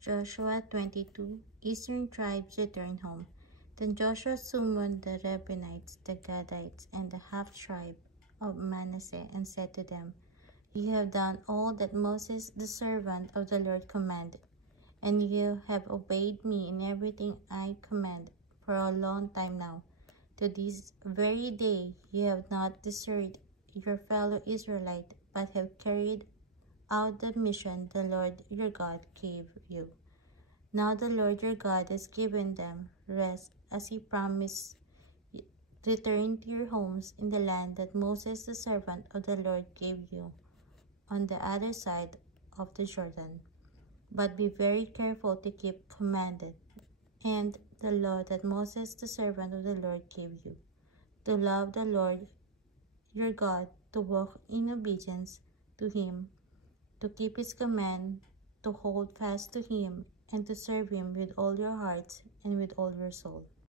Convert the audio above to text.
Joshua 22. Eastern tribes returned home. Then Joshua summoned the Reubenites, the Gadites, and the half-tribe of Manasseh, and said to them, You have done all that Moses, the servant of the Lord, commanded, and you have obeyed me in everything I command for a long time now. To this very day you have not deserted your fellow Israelite, but have carried out the mission the Lord your God gave you. Now the Lord your God has given them rest as he promised. Return to your homes in the land that Moses the servant of the Lord gave you on the other side of the Jordan. But be very careful to keep commanded and the law that Moses the servant of the Lord gave you, to love the Lord your God, to walk in obedience to him, to keep his command, to hold fast to him, and to serve him with all your heart and with all your soul.